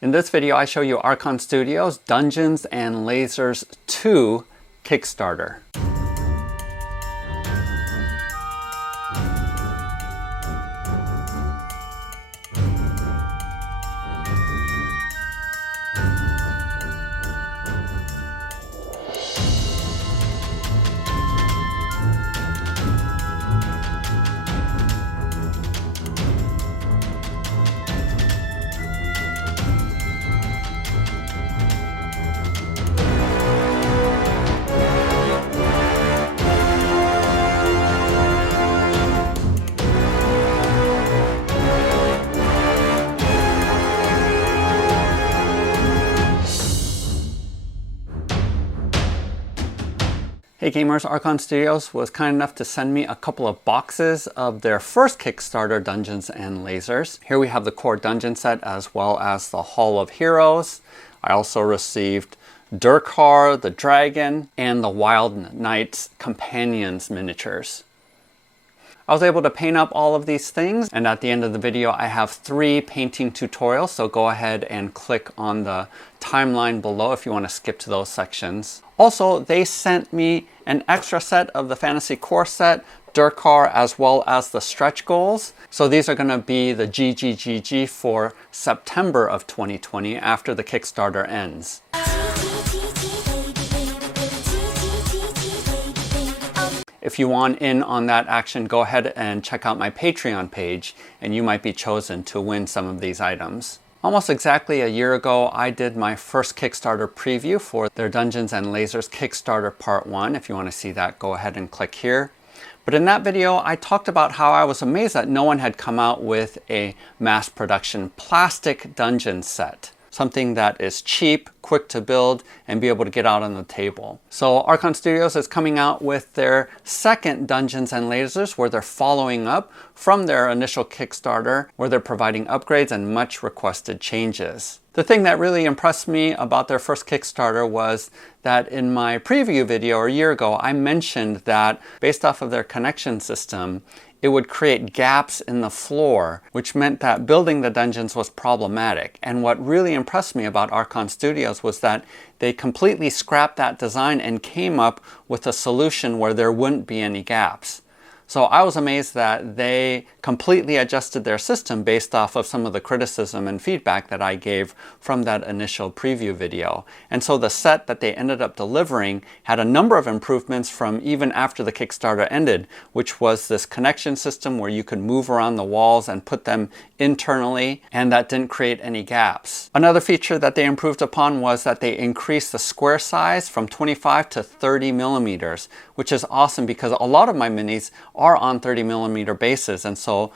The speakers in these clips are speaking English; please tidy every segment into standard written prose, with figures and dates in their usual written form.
In this video, I show you Archon Studios' Dungeons and Lasers 2 Kickstarter. Hey gamers, Archon Studios was kind enough to send me a couple of boxes of their first Kickstarter Dungeons and Lasers. Here we have the core dungeon set as well as the Hall of Heroes. I also received Durkar, the dragon, and the Wild Knight's companions miniatures. I was able to paint up all of these things, and at the end of the video I have 3 painting tutorials, so go ahead and click on the timeline below if you want to skip to those sections. Also, they sent me an extra set of the Fantasy Core set, Durkar, as well as the stretch goals. So these are going to be the GGGG for September of 2020 after the Kickstarter ends. If you want in on that action, go ahead and check out my Patreon page and you might be chosen to win some of these items. Almost exactly a year ago, I did my first Kickstarter preview for their Dungeons and Lasers Kickstarter Part 1. If you want to see that, go ahead and click here. But in that video, I talked about how I was amazed that no one had come out with a mass production plastic dungeon set. Something that is cheap, quick to build, and be able to get out on the table. So Archon Studios is coming out with their second Dungeons and Lasers, where they're following up from their initial Kickstarter, where they're providing upgrades and much requested changes. The thing that really impressed me about their first Kickstarter was that in my preview video a year ago, I mentioned that based off of their connection system, it would create gaps in the floor, which meant that building the dungeons was problematic. And what really impressed me about Archon Studios was that they completely scrapped that design and came up with a solution where there wouldn't be any gaps. So I was amazed that they completely adjusted their system based off of some of the criticism and feedback that I gave from that initial preview video. And so the set that they ended up delivering had a number of improvements from even after the Kickstarter ended, which was this connection system where you could move around the walls and put them internally, and that didn't create any gaps. Another feature that they improved upon was that they increased the square size from 25 to 30 millimeters, which is awesome because a lot of my minis are on 30 millimeter bases, and so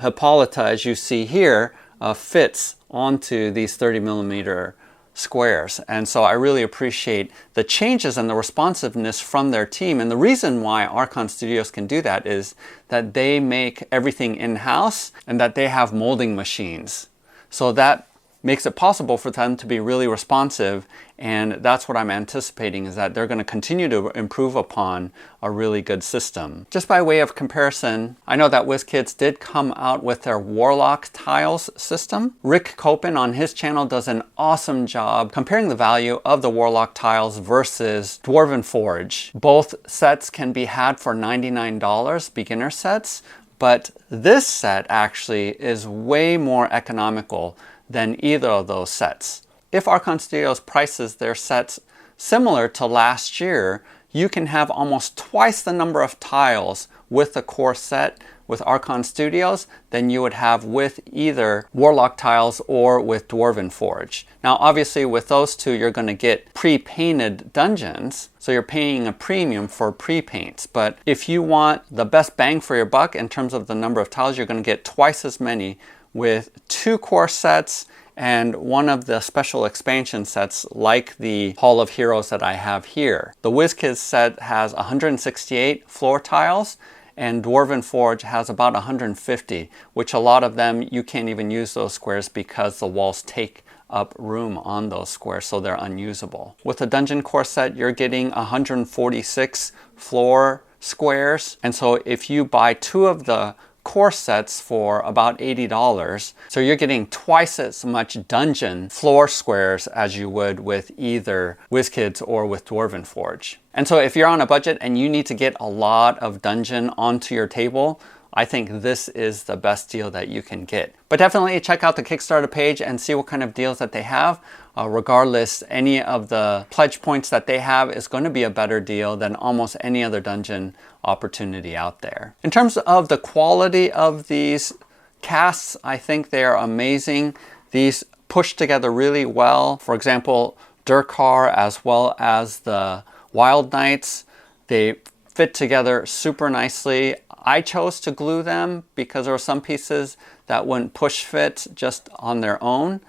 Hippolyta, as you see here, fits onto these 30 millimeter squares. And so I really appreciate the changes and the responsiveness from their team. And the reason why Archon Studios can do that is that they make everything in-house and that they have molding machines. So that makes it possible for them to be really responsive, and that's what I'm anticipating, is that they're going to continue to improve upon a really good system. Just by way of comparison, I know that WizKids did come out with their Warlock tiles system. Rick Copen on his channel does an awesome job comparing the value of the Warlock tiles versus Dwarven Forge. Both sets can be had for $99, beginner sets, but this set actually is way more economical than either of those sets. If Archon Studios prices their sets similar to last year, you can have almost twice the number of tiles with the core set with Archon Studios than you would have with either Warlock tiles or with Dwarven Forge. Now obviously with those two you're going to get pre-painted dungeons, so you're paying a premium for pre-paints. But if you want the best bang for your buck in terms of the number of tiles, you're going to get twice as many with 2 core sets and one of the special expansion sets like the Hall of Heroes that I have here. The WizKids set has 168 floor tiles and Dwarven Forge has about 150, which a lot of them you can't even use those squares because the walls take up room on those squares, so they're unusable. With the Dungeon Core set, you're getting 146 floor squares, and so if you buy 2 of the core sets for about $80. So you're getting twice as much dungeon floor squares as you would with either WizKids or with Dwarven Forge. And so if you're on a budget and you need to get a lot of dungeon onto your table, I think this is the best deal that you can get. But definitely check out the Kickstarter page and see what kind of deals that they have. Regardless, any of the pledge points that they have is going to be a better deal than almost any other dungeon opportunity out there. In terms of the quality of these casts, I think they are amazing. These push together really well. For example, Durkar as well as the Wild Knights, they fit together super nicely. I chose to glue them because there were some pieces that wouldn't push fit just on their own.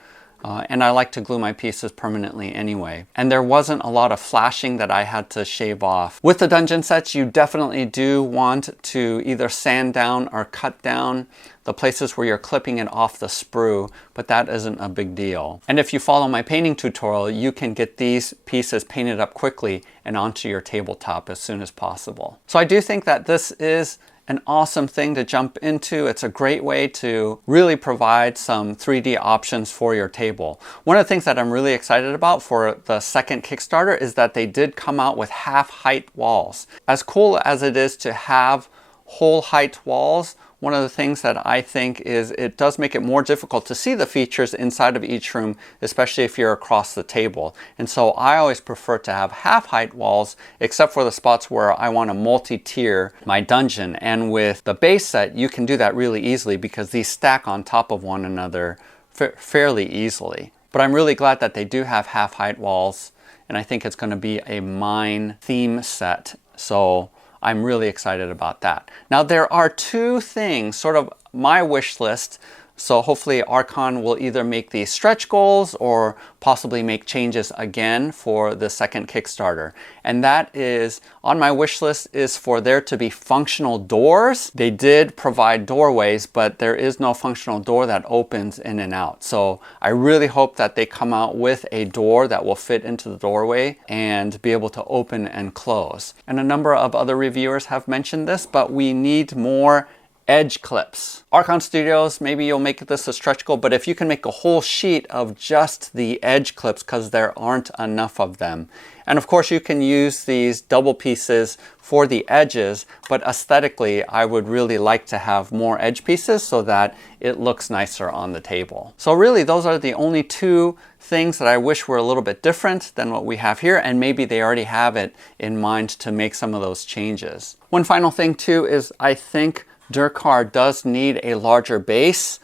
And I like to glue my pieces permanently anyway. And there wasn't a lot of flashing that I had to shave off. With the dungeon sets, you definitely do want to either sand down or cut down the places where you're clipping it off the sprue, but that isn't a big deal. And if you follow my painting tutorial, you can get these pieces painted up quickly and onto your tabletop as soon as possible. So I do think that this is an awesome thing to jump into. It's a great way to really provide some 3D options for your table. One of the things that I'm really excited about for the second Kickstarter is that they did come out with half-height walls. As cool as it is to have whole height walls, one of the things that I think is it does make it more difficult to see the features inside of each room, especially if you're across the table. And so I always prefer to have half height walls, except for the spots where I want to multi-tier my dungeon. And with the base set, you can do that really easily because these stack on top of one another fairly easily. But I'm really glad that they do have half height walls, and I think it's going to be a mine theme set. So I'm really excited about that. Now there are two things, sort of my wish list. So hopefully Archon will either make these stretch goals or possibly make changes again for the second Kickstarter. And that is, on my wish list, is for there to be functional doors. They did provide doorways, but there is no functional door that opens in and out. So I really hope that they come out with a door that will fit into the doorway and be able to open and close. And a number of other reviewers have mentioned this, but we need more edge clips. Archon Studios, maybe you'll make this a stretch goal, but if you can make a whole sheet of just the edge clips, because there aren't enough of them. And of course you can use these double pieces for the edges, but aesthetically I would really like to have more edge pieces so that it looks nicer on the table. So really those are the only two things that I wish were a little bit different than what we have here, and maybe they already have it in mind to make some of those changes. One final thing too is I think Durkar does need a larger base.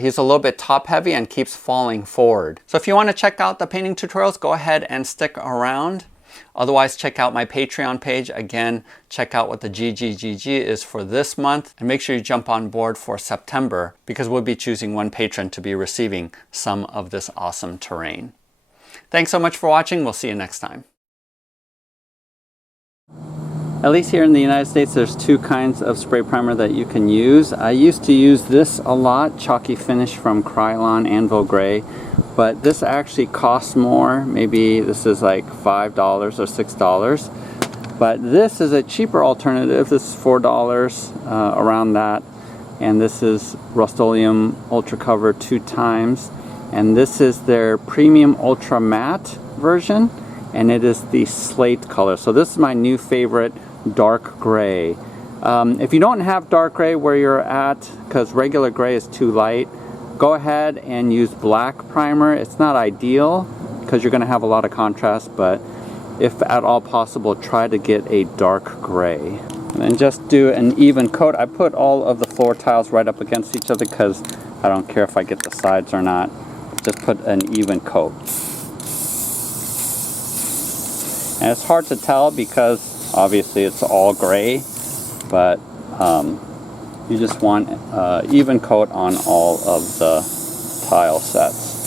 He's a little bit top heavy and keeps falling forward. So if you want to check out the painting tutorials, go ahead and stick around. Otherwise, check out my Patreon page. Again, check out what the GGGG is for this month, and make sure you jump on board for September because we'll be choosing one patron to be receiving some of this awesome terrain. Thanks so much for watching. We'll see you next time. At least here in the United States, there's two kinds of spray primer that you can use. I used to use this a lot, Chalky Finish from Krylon Anvil Gray, but this actually costs more. Maybe this is like $5 or $6, but this is a cheaper alternative. This is $4, around that, and this is Rust-Oleum Ultra Cover 2 times, and this is their Premium Ultra Matte version, and it is the slate color. So this is my new favorite, dark gray. If you don't have dark gray where you're at, because regular gray is too light, go ahead and use black primer. It's not ideal because you're going to have a lot of contrast, but if at all possible, try to get a dark gray. And then just do an even coat. I put all of the floor tiles right up against each other because I don't care if I get the sides or not. Just put an even coat. And it's hard to tell because obviously it's all gray, but you just want even coat on all of the tile sets.